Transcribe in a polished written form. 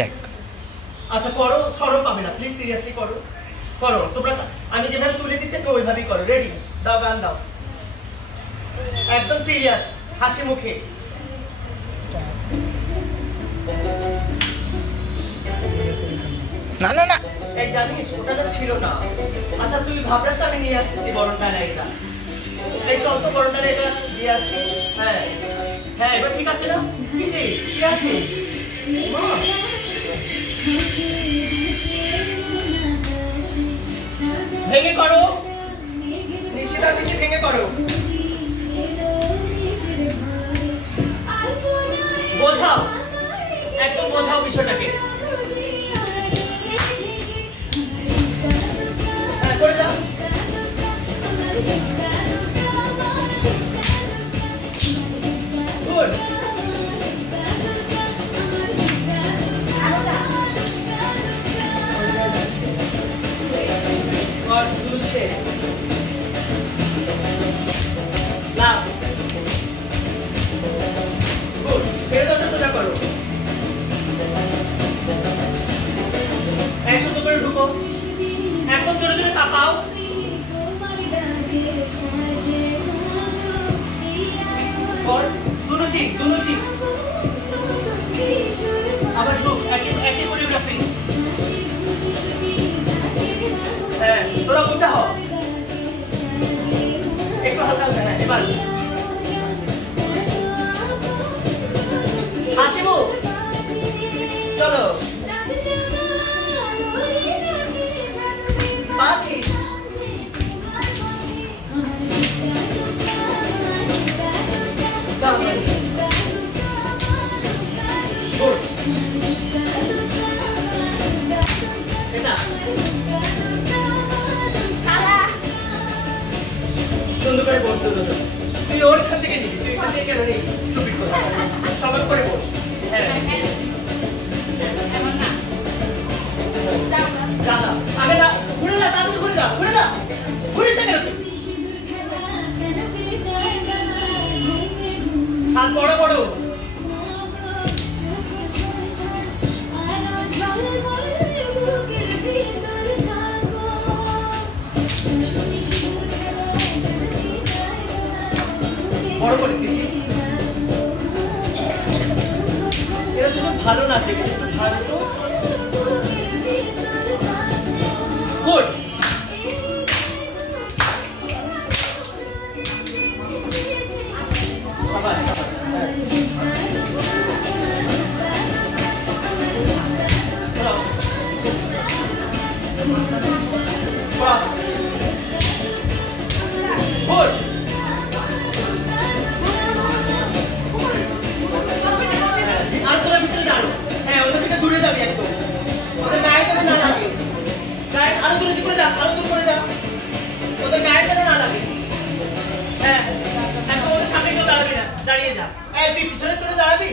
দেখ আচ্ছা করো, সরব পাবে না, প্লিজ সিরিয়াসলি করো, করো তোমরা। আমি যেভাবে তুলে দিচ্ছি তো ওইভাবেই করো। রেডি? দাও, গান দাও, একদম সিরিয়াস, হাসি মুখে। না না না, এই জানিস ওটা ছিল না। আচ্ছা তুই ভাবরাস, আমি নিয়ে আসতেছি বরণ এটা। এই চল তো বরণ এটা দিয়ে আসছি। হ্যাঁ হ্যাঁ, এবার ঠিক আছে না? কি রে, কি আসিস? ভেঙে করো, নিশ্চিত নিচে ভেঙে করো, বোঝাও, একদম বোঝাও বিষয়টাকে। হ্যাঁ করে যাও। গুড। और दूसरे लाभ गुड। फिर दोनों सोजा करो, ऐसे तो ढुको, एकदम जोरे जोरे कापाओ। और दोनों चीज আবার ঢুক, একই কোরিওগ্রাফি। হ্যাঁ তোরা উঁচা হ, একটু হালকা হালকা। হ্যাঁ এবার হাসিবো, চলো বাকি। গুড। এটা সুন্দর করে বসতে দেবো। তুই ওর খান থেকে নিবি, তুই এখান থেকে কেন নিবি? স্টুপিড কথা, সবার করে বস। হ্যাঁ এমন না, যা যা আগে না, ঘুরে যা, তাড়াতাড়ি ঘুরে যা, ঘুরে যা কেন তুই? হাত বড় বড়। বড় করে দেখি, এরা দুজন ভালো নাচে, কিন্তু ভালো তো। গুড। শাবাশ শাবাশ। ক্রস। গুড। আর তোরা ভিতরে জানো। হ্যাঁ ওদের থেকে দূরে যাবি একদম, ওদের গায়ে যেন না লাগে। গায়ে আরো দূরে করে যা, আরো দূর করে যা, ওদের গায়ে যেন না লাগে। হ্যাঁ একদম ওদের সামনে কেউ দাঁড়াবি না, দাঁড়িয়ে যা। এই তুই পিছনে করে দাঁড়াবি।